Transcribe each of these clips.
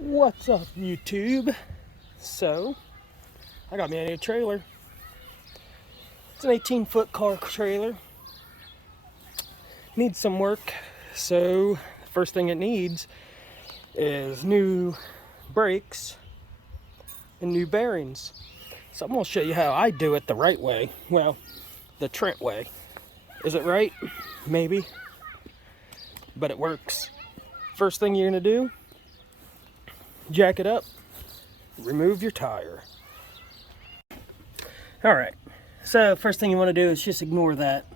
What's up, YouTube? So, I got me a new trailer. It's an 18-foot car trailer. Needs some work, so first thing it needs is new brakes and new bearings. So I'm gonna show you how I do it the right way. Well, the Trent way. Is it right? Maybe. But it works. First thing you're gonna do, jack it up, remove your tire. Alright, so first thing you want to do is just ignore that.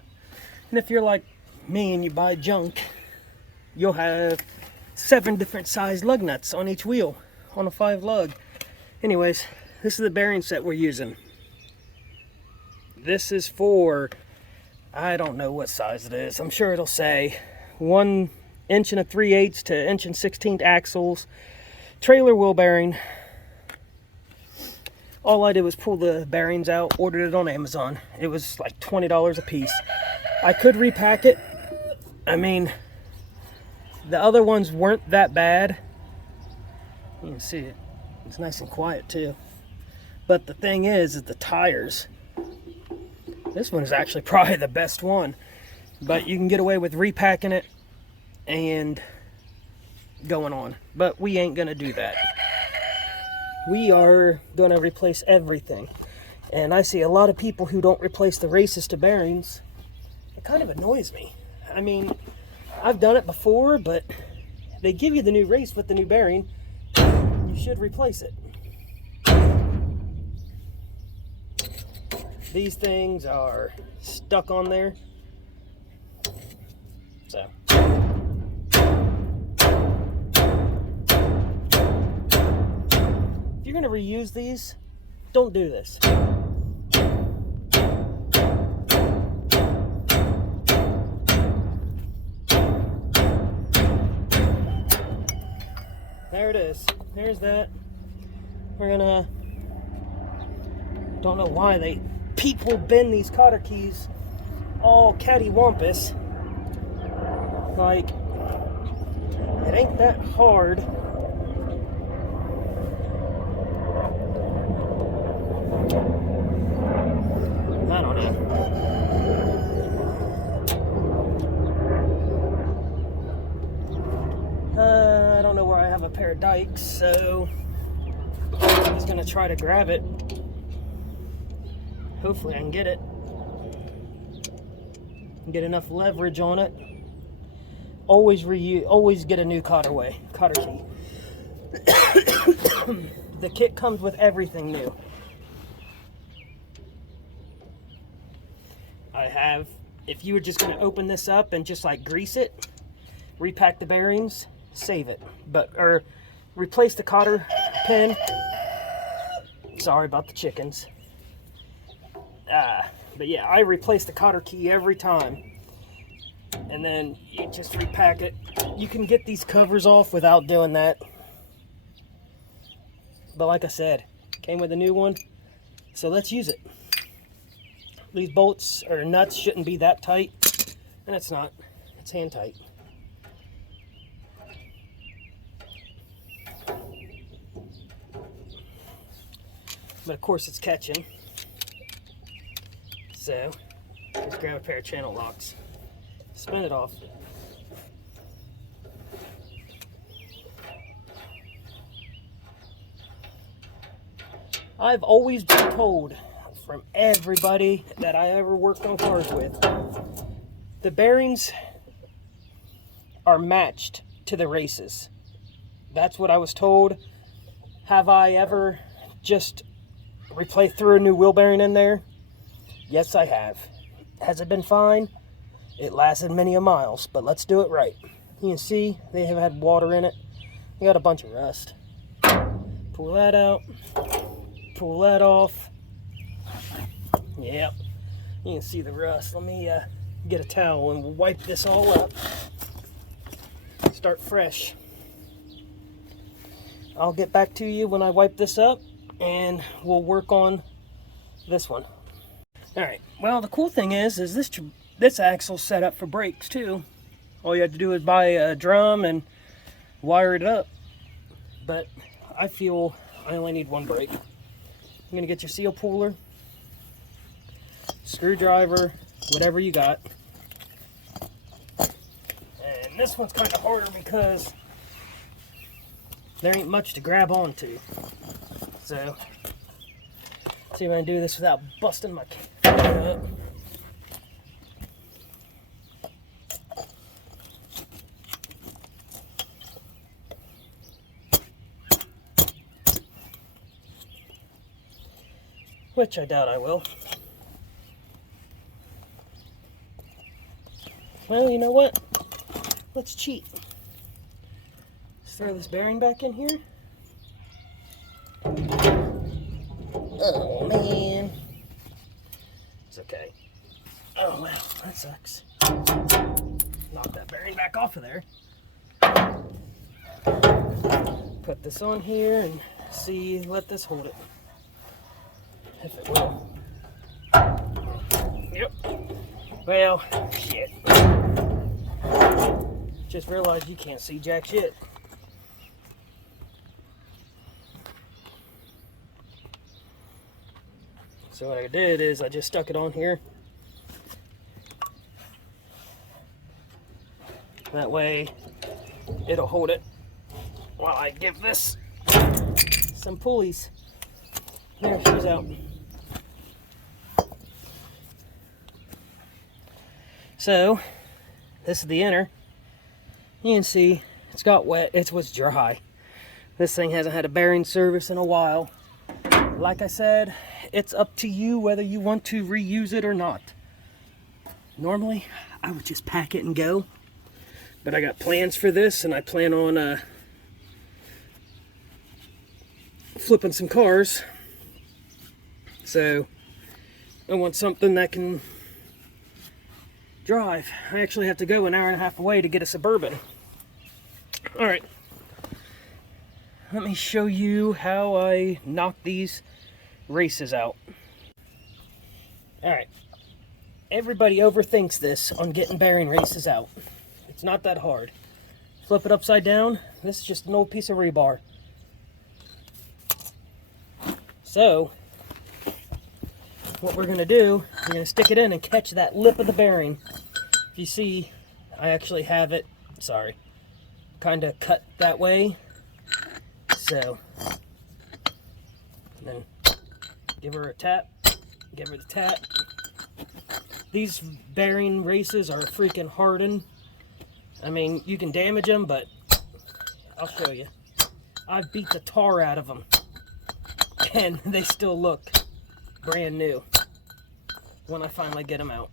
And if you're like me and you buy junk, you'll have 7 different size lug nuts on each wheel on a 5 lug. Anyways, this is the bearing set we're using. This is for, I don't know what size it is. I'm sure it'll say 1 inch and 3/8 to 1 16 axles. Trailer wheel bearing. All I did was pull the bearings out, ordered it on Amazon. It was like $20 a piece. I could repack it. I mean, the other ones weren't that bad. You can see it. It's nice and quiet too. But the thing is the tires. This one is actually probably the best one. But you can get away with repacking it and going on, but we ain't gonna do that. We are gonna replace everything, and I see a lot of people who don't replace the races to bearings. It kind of annoys me. I mean, I've done it before, but they give you the new race with the new bearing. You should replace it. These things are stuck on there, so if you're going to reuse these, don't do this. There it is. There's that. We're gonna, don't know why people bend these cotter keys all cattywampus. Like, it ain't that hard. I don't know. I don't know where I have a pair of dikes, so I'm just gonna try to grab it. Hopefully I can get it. Get enough leverage on it. Always get a new cotter key. The kit comes with everything new. If you were just going to open this up and just like grease it, repack the bearings, save it. Or replace the cotter pin. Sorry about the chickens. But yeah, I replace the cotter key every time. And then you just repack it. You can get these covers off without doing that. But like I said, came with a new one. So let's use it. These bolts or nuts shouldn't be that tight, and it's not. It's hand tight. But of course it's catching. So, just grab a pair of channel locks. Spin it off. I've always been told from everybody that I ever worked on cars with, the bearings are matched to the races. That's what I was told. Have I ever just threw a new wheel bearing in there? Yes, I have. Has it been fine? It lasted many a miles, but let's do it right. You can see they have had water in it. They got a bunch of rust. Pull that out. Pull that off. Yep, you can see the rust. Let me get a towel and we'll wipe this all up. Start fresh. I'll get back to you when I wipe this up and we'll work on this one. Alright, well the cool thing is this axle's set up for brakes too. All you have to do is buy a drum and wire it up. but I feel I only need one brake. You're gonna get your seal puller, screwdriver, whatever you got. And this one's kind of harder because there ain't much to grab onto. So, see if I can do this without busting my camera up. Which I doubt I will. Well, you know what? Let's cheat. Let's throw this bearing back in here. Oh, man. It's okay. Oh, wow. That sucks. Knock that bearing back off of there. Put this on here and see, let this hold it. If it will. Yep. Well, shit. Just realized you can't see jack shit. So what I did is I just stuck it on here. That way it'll hold it while I give this some pulleys. There, she's out. So, this is the inner. You can see it's got wet, it was dry. This thing hasn't had a bearing service in a while. Like I said, it's up to you whether you want to reuse it or not. Normally, I would just pack it and go. But I got plans for this, and I plan on flipping some cars. So, I want something that can drive. I actually have to go an hour and a half away to get a Suburban. Alright. Let me show you how I knock these races out. Alright. Everybody overthinks this on getting bearing races out. It's not that hard. Flip it upside down. This is just an old piece of rebar. So, what we're going to do, we're going to stick it in and catch that lip of the bearing. If you see, I actually have it, sorry, kind of cut that way. So, then give her a tap, give her the tap. These bearing races are freaking hardened. I mean, you can damage them, but I'll show you. I've beat the tar out of them, and they still look brand new when I finally get them out.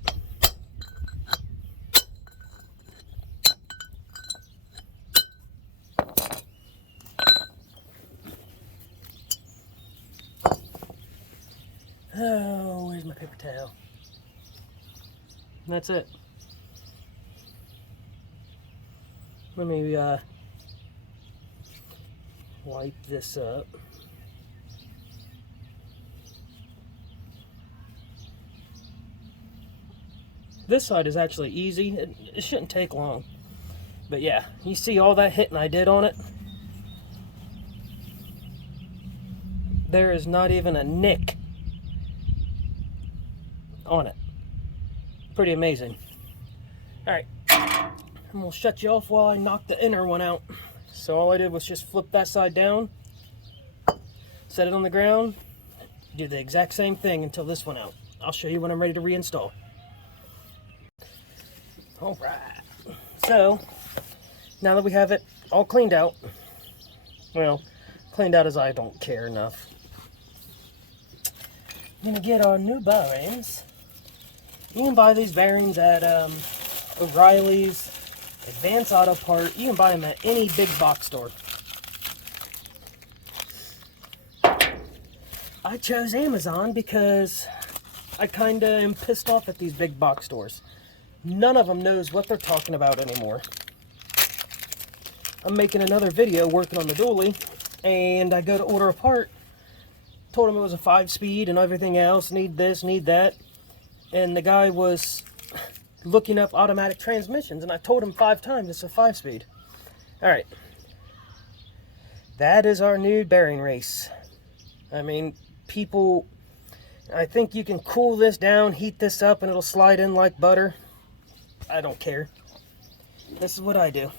Oh, where's my paper towel? And that's it. Let me wipe this up. This side is actually easy. It shouldn't take long. But yeah, you see all that hitting I did on it? There is not even a nick on it. Pretty amazing. Alright, I'm going to shut you off while I knock the inner one out. So all I did was just flip that side down, set it on the ground, do the exact same thing until this one out. I'll show you when I'm ready to reinstall. Alright, so now that we have it all cleaned out, well, cleaned out as I don't care enough, I'm going to get our new bearings. You can buy these bearings at O'Reilly's, Advance Auto Part. You can buy them at any big box store. I chose Amazon because I kind of am pissed off at these big box stores. None of them knows what they're talking about anymore. I'm making another video working on the dually, and I go to order a part. Told him it was a 5-speed and everything else, need this, need that. And the guy was looking up automatic transmissions, and I told him 5 times it's a 5-speed. Alright. That is our new bearing race. I mean, people, I think you can cool this down, heat this up, and it'll slide in like butter. I don't care. This is what I do.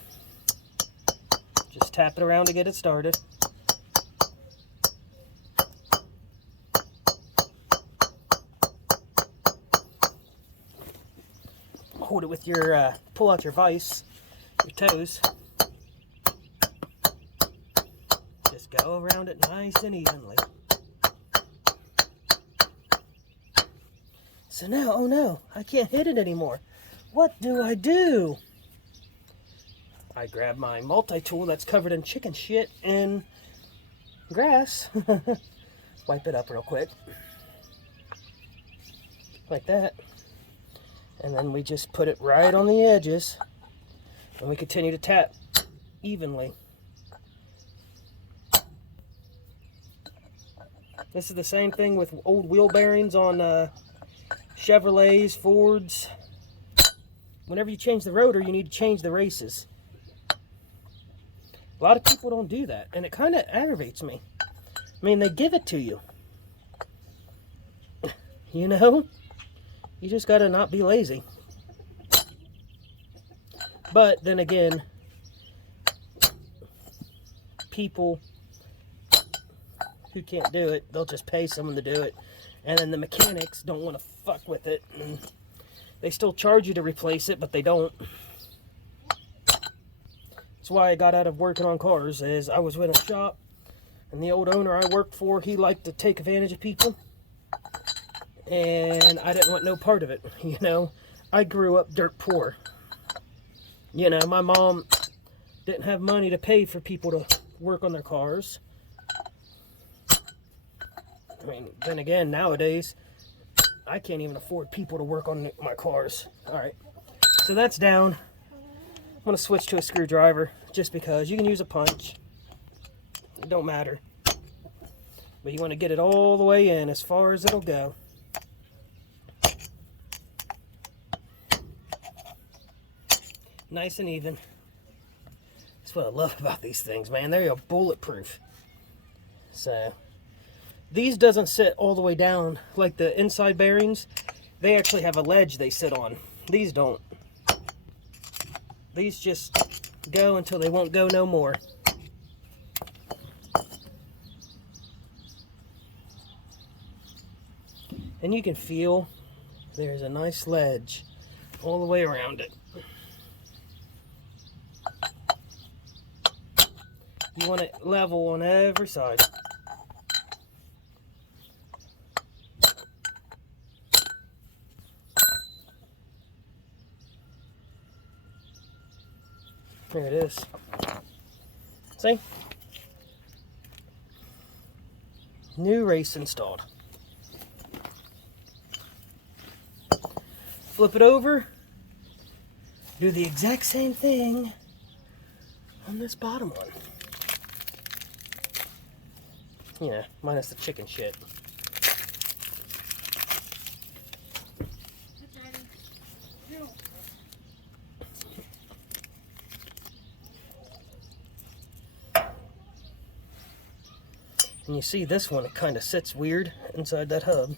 Just tap it around to get it started. Hold it with your, pull out your vise, your toes. Just go around it nice and evenly. So now, oh no, I can't hit it anymore. What do I do? I grab my multi-tool that's covered in chicken shit and grass. Wipe it up real quick. Like that. And then we just put it right on the edges. And we continue to tap evenly. This is the same thing with old wheel bearings on Chevrolets, Fords. Whenever you change the rotor, you need to change the races. A lot of people don't do that, and it kind of aggravates me. I mean, they give it to you. You know? You just gotta not be lazy. But then again, people who can't do it, they'll just pay someone to do it. And then the mechanics don't want to fuck with it. And they still charge you to replace it, but they don't. That's why I got out of working on cars, is I was with a shop, and the old owner I worked for, he liked to take advantage of people. And I didn't want no part of it, you know. I grew up dirt poor. You know, my mom didn't have money to pay for people to work on their cars. I mean, then again, nowadays, I can't even afford people to work on my cars. Alright, so that's down. I'm going to switch to a screwdriver, just because you can use a punch. It don't matter. But you want to get it all the way in, as far as it'll go. Nice and even. That's what I love about these things, man. They're bulletproof. So, these doesn't sit all the way down like the inside bearings. They actually have a ledge they sit on. These don't. These just go until they won't go no more. And you can feel there's a nice ledge all the way around it. You want it level on every side. There it is. See? New race installed. Flip it over. Do the exact same thing on this bottom one. Yeah, minus the chicken shit. And you see this one, it kind of sits weird inside that hub.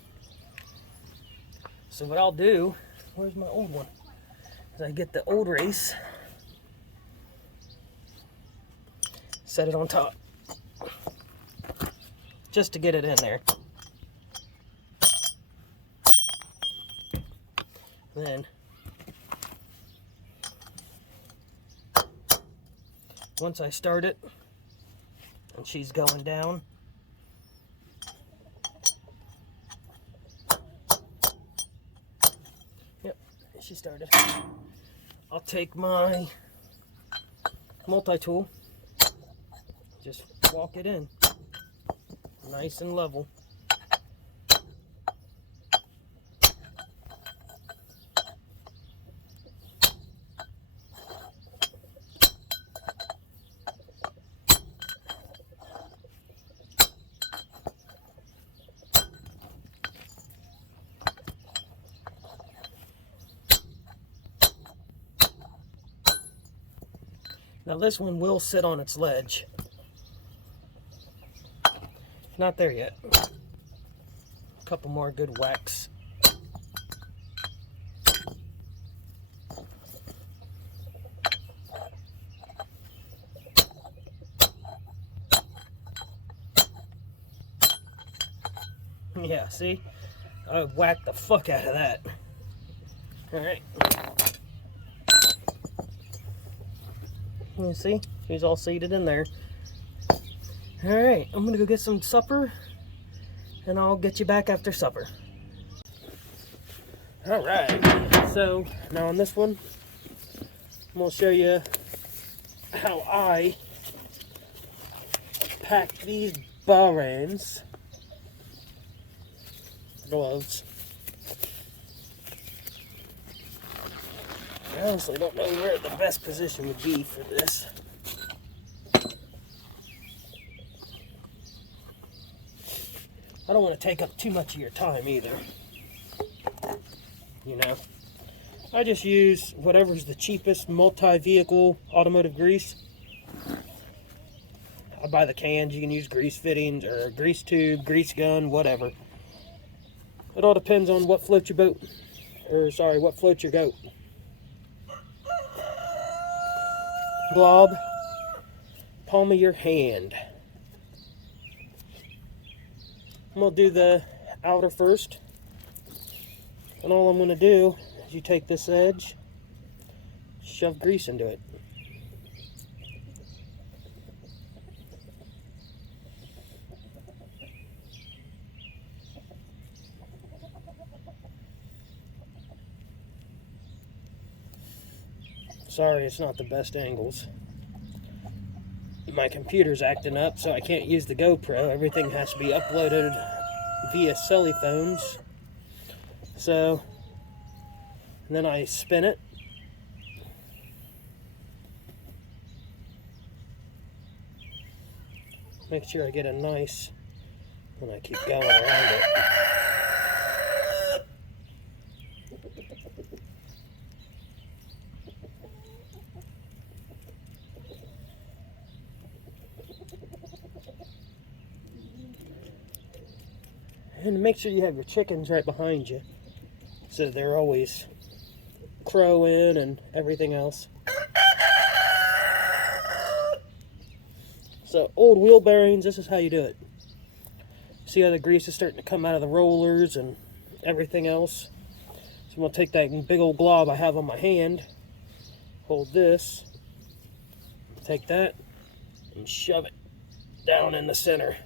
So what I'll do, where's my old one? Is I get the old race, set it on top, just to get it in there. Then, once I start it, and she's going down, she started. I'll take my multi-tool, just walk it in, nice and level. Now this one will sit on its ledge. Not there yet. A couple more good whacks. Yeah, see? I whacked the fuck out of that. Alright. You see? He's all seated in there. Alright, I'm gonna go get some supper, and I'll get you back after supper. Alright, so now on this one, I'm gonna show you how I pack these Bahrain's gloves. I honestly don't know where the best position would be for this. I don't want to take up too much of your time either. You know, I just use whatever's the cheapest multi-vehicle automotive grease. I buy the cans. You can use grease fittings or a grease tube, grease gun, whatever. It all depends on what floats your boat, or sorry, what floats your goat. Glob, palm of your hand. I'm going to do the outer first. And all I'm going to do is you take this edge, shove grease into it. Sorry, it's not the best angles. My computer's acting up, so I can't use the GoPro. Everything has to be uploaded via cell phones. So, and then I spin it. Make sure I get a nice, and I keep going around it. And make sure you have your chickens right behind you, so they're always crowing and everything else. So old wheel bearings, this is how you do it. See how the grease is starting to come out of the rollers and everything else? So I'm going to take that big old glob I have on my hand, hold this, take that, and shove it down in the center.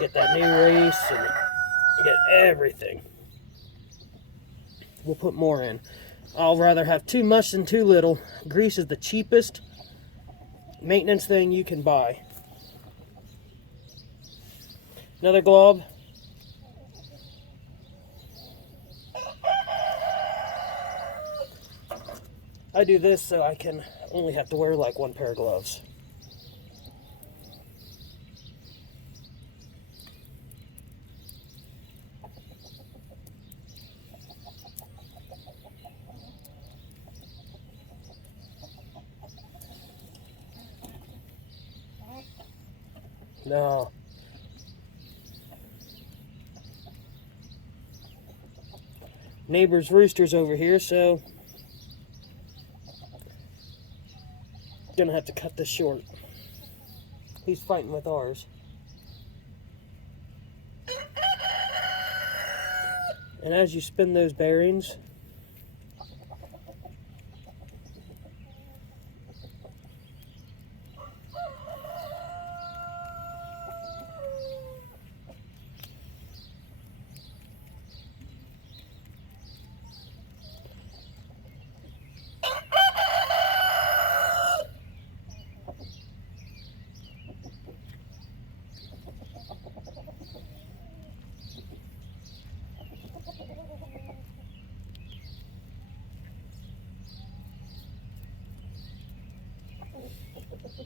Get that new grease and get everything. We'll put more in. I'll rather have too much than too little. Grease is the cheapest maintenance thing you can buy. Another glob. I do this so I can only have to wear like one pair of gloves. No. Neighbor's rooster's over here, so gonna have to cut this short. He's fighting with ours. And as you spin those bearings,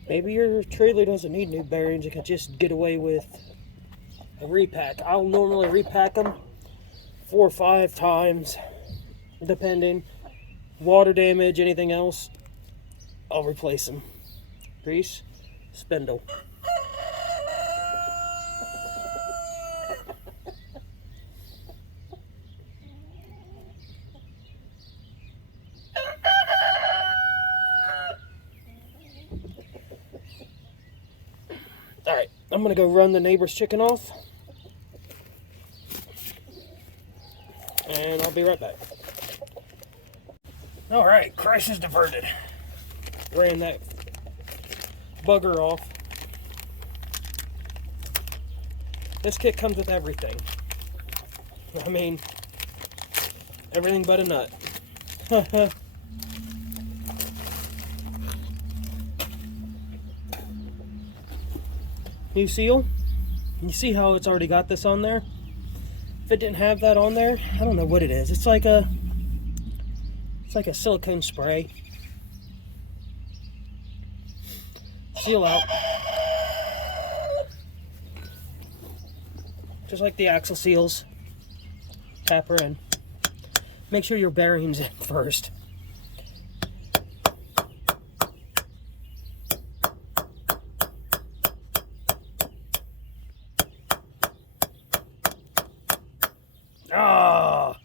maybe your trailer doesn't need new bearings. You can just get away with a repack. I'll normally repack them 4 or 5 times, depending. Water damage, anything else, I'll replace them. Grease, spindle. I'm gonna go run the neighbor's chicken off, and I'll be right back. All right, crisis diverted. Ran that bugger off. This kit comes with everything. I mean, everything but a nut. New seal. You see how it's already got this on there? If it didn't have that on there, I don't know what it is. It's like a silicone spray. Seal out. Just like the axle seals. Tap her in. Make sure your bearing's in first. Ah!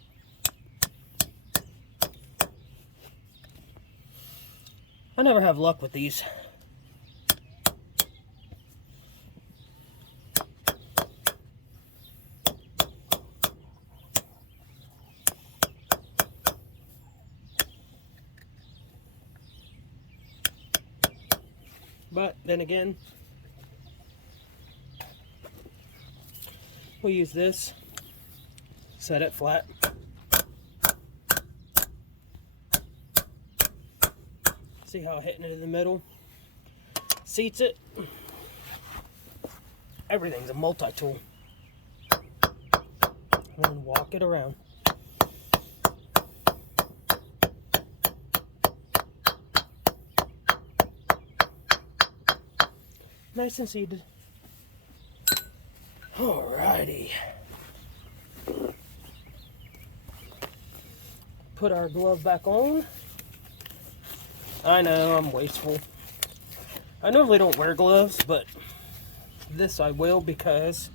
I never have luck with these. But then again, we'll use this, set it flat. See how hitting it in the middle seats it. Everything's a multi-tool. And then walk it around. Nice and seated. Alrighty. Put our glove back on. I know, I'm wasteful. I normally don't wear gloves, but this I will because,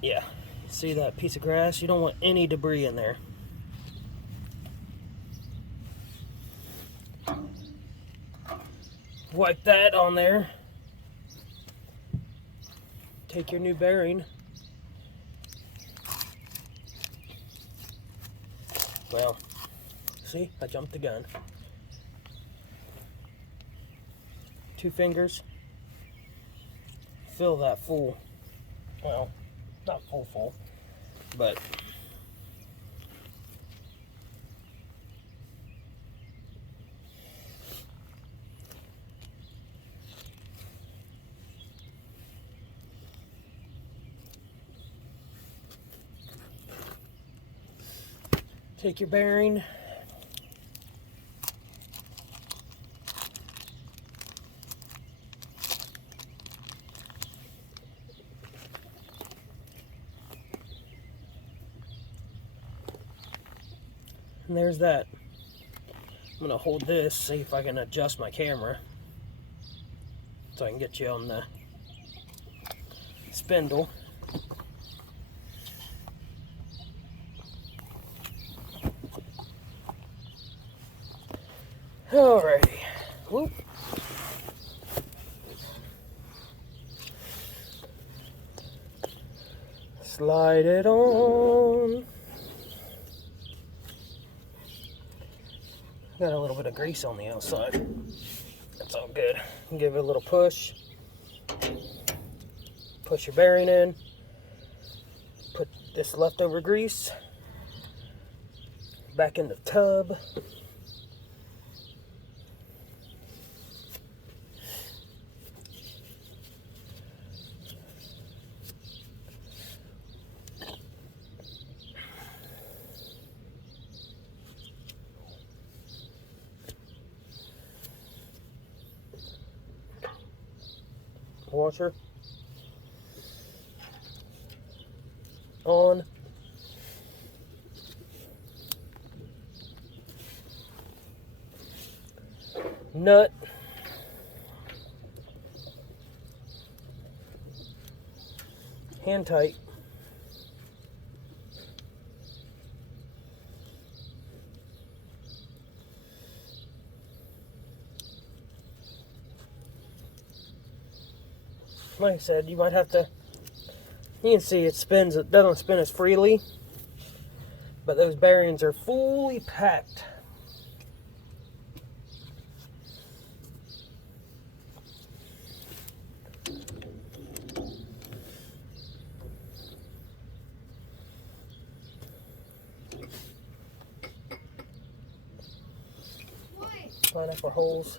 yeah, see that piece of grass? You don't want any debris in there. Wipe that on there. Take your new bearing. Well, see, I jumped the gun. 2 fingers. Fill that full. Well, not full, but take your bearing. And there's that. I'm gonna hold this, see if I can adjust my camera so I can get you on the spindle. Alrighty. Whoop. Slide it on. Got a little bit of grease on the outside. That's all good. Give it a little push. Push your bearing in. Put this leftover grease back in the tub. Washer on. Nut. Hand tight. like I said, you might have to, you can see it doesn't spin as freely, but those bearings are fully packed. Line up our holes.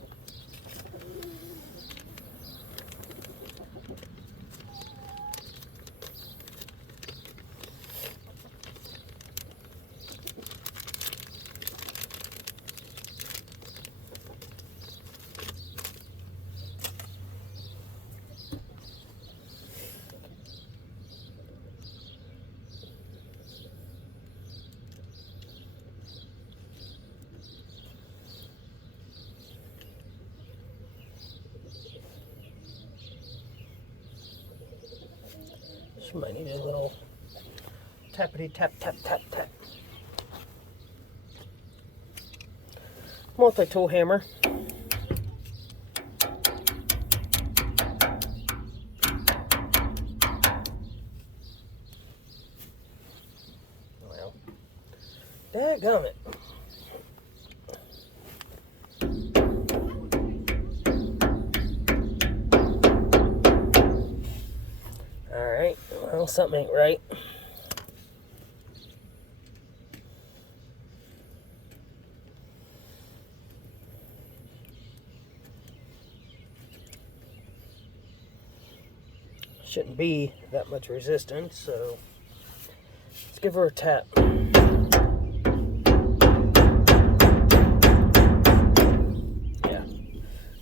She might need a little tappity tap tap tap tap. Multi-tool hammer. Well, dadgummit. Alright, well, something ain't right. Shouldn't be that much resistance, so let's give her a tap. Yeah.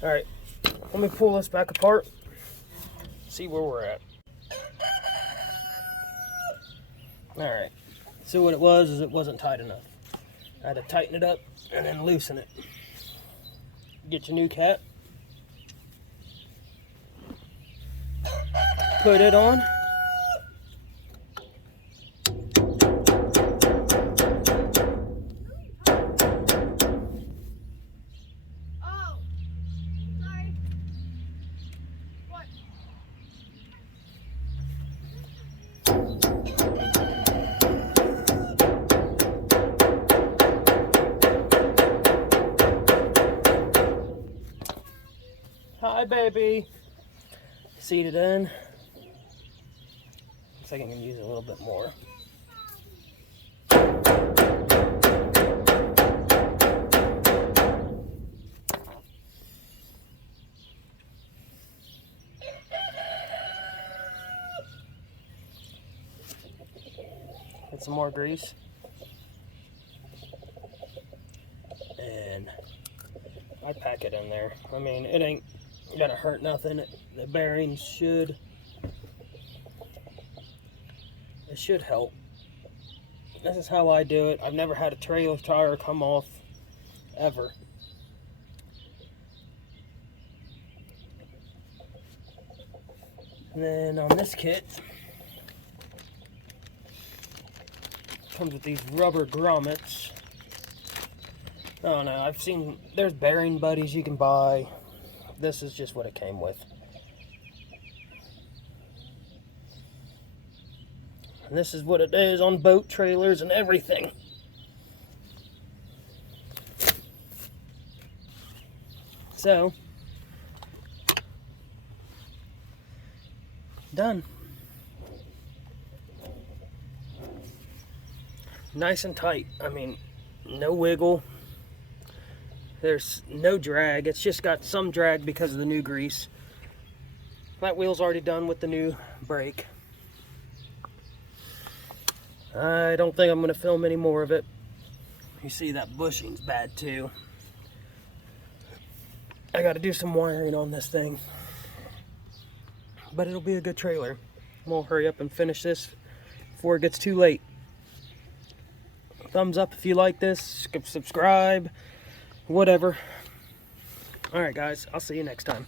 Alright, let me pull this back apart, see where we're at. Alright, so what it was is it wasn't tight enough. I had to tighten it up and then loosen it. Get your new cap. Put it on. Oh, sorry. What? Hi, baby. Seated in. Looks like I can use a little bit more. Get some more grease. And I pack it in there. I mean, it ain't gonna hurt nothing. The bearings should help. This is how I do it. I've never had a trailer tire come off ever. And then on this kit comes with these rubber grommets. Oh no, I've seen there's bearing buddies you can buy. This is just what it came with. And this is what it is on boat trailers and everything. So, done. Nice and tight. I mean, no wiggle. There's no drag. It's just got some drag because of the new grease. That wheel's already done with the new brake. I don't think I'm going to film any more of it. You see that bushing's bad too. I got to do some wiring on this thing. But it'll be a good trailer. I'm going to hurry up and finish this before it gets too late. Thumbs up if you like this. Subscribe. Whatever. Alright guys, I'll see you next time.